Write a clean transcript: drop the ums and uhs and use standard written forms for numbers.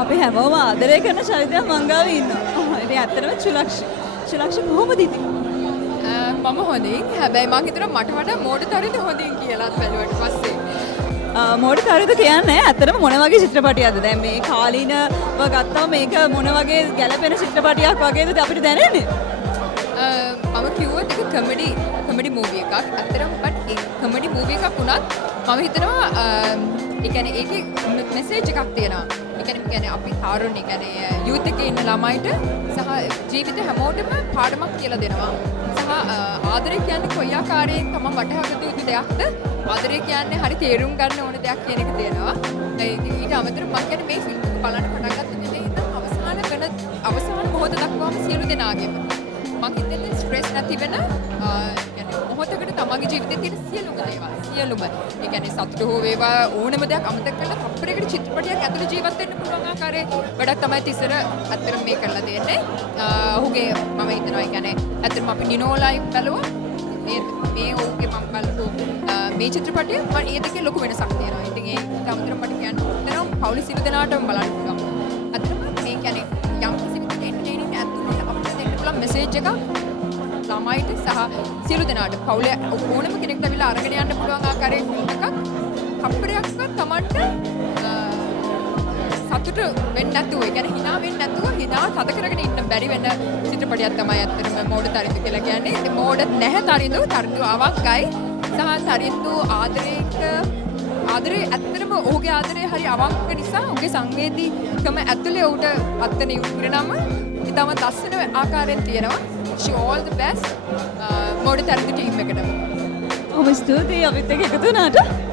අපි හැමෝම ආදරය කරන චරිතයක් මංගාව ඉන්නවා. ඉතින් ඇත්තටම චුලක්ෂ කොහොමද ඉතින්? මම හොඳින්. හැබැයි මං හිතනවා මට වඩා මෝඩ තරිද හොඳින් කියලාත් බැලුවට පස්සේ. මෝඩ තරිද කියන්නේ ඇත්තටම මොන වගේ චිත්‍රපටියක්ද? දැන් මේ කාලීනව ගත්තම මේක මොන වගේ ගැළපෙන චිත්‍රපටියක් වගේද අපිට දැනෙන්නේ? මම කිව්වොත් ඒක කමෙඩි මූවි එකක්. ඇත්තටම බට් ඒ කමෙඩි මූවි එකක් වුණත් මම හිතනවා ඒ කියන්නේ ඒකේ මෙසේජ් එකක් තියෙනවා. ඒ කියන්නේ අපි තරුණ ඒ කියන්නේ යූත් එකේ ඉන්න ළමයිට සහ ජීවිතේ හැමෝටම පාඩමක් කියලා දෙනවා. සහ ආදරය කියන්නේ කොයි ආකාරයෙන් තමයි වටහාගත යුතු දෙයක්ද? ආදරය කියන්නේ හරි තේරුම් ගන්න ඕන දෙයක් කියන එක තියෙනවා. ඊට අමතරව මම කියන්නේ මේ ෆිල්ම් එක බලන්න පටන් ගත්ත දෙන්නේ ඉතින් අවසාන මොහොත දක්වාම සියලු දෙනාගේම මම හිතන්නේ ස්ට්‍රෙස් නැති වෙන يعني මොහොතකට තමන්ගේ ජීවිතේ තියෙන සියලුම ඒ කියන්නේ සතුට හෝ වේවා ඕනම දෙයක් අමතක කරලා තප්පරයකට චිත්‍රපටයක් ඇතුළේ ජීවත් වෙන්න පුළුවන් ආකාරයේ වැඩක් තමයි තිසර අත්‍තරම මේ කරලා දෙන්නේ. ඔහුගේ මම හිතනවා ඒ කියන්නේ ඇත්තටම අපි නිනෝලයි බැලුවා මේ ඔහුගේ මම බලපු මේ චිත්‍රපටය මම ඒ දෙකේ ලොකු වෙනසක් තියෙනවා. ඉතින් ඒ අමතරව මට කියන්න හිතෙනවා පවුලේ සියලු දෙනාටම බලන්න පුළුවන්. ඇත්තටම මේ කියන්නේ යම් කිසි එන්ටර්ටේනින් ඇතුළේ අපිට දෙන්න පුළුවන් මෙසේජ් එකක් ළමයිට සහ සියලු දෙනාට පවුලේ ඕනම කෙනෙක්ට අවිලා අරගෙන යන්න පුළුවන් ආකාරයේ ෆිල්ම් එකක් අප්‍රයක්ෂව Tamanට සතුට වෙන්න නැතුව ඒ කියන්නේ hina වෙන්න නැතුව hina සත කරගෙන ඉන්න බැරි වෙන චිත්‍රපටයක් තමයි අත්‍තරම මෝඩ තරිඳු කියලා කියන්නේ. ඒ මෝඩ නැහැ තරිඳු අවංකයි සහ තරිඳු ආදරේ ඇත්තටම ඔහුගේ ආදරේ හරි අවංක නිසා ඔහුගේ සංවේදීකම ඇතුලේ ඔහුට අත්න ඉරනම ඉතාමත් ලස්සන ආකාරයෙන් තියෙනවා. She all the best මෝඩ තරිඳු ටීම් එකට. ඔබ ස්තුතියි අපිත් එක්ක එකතු වුණාට.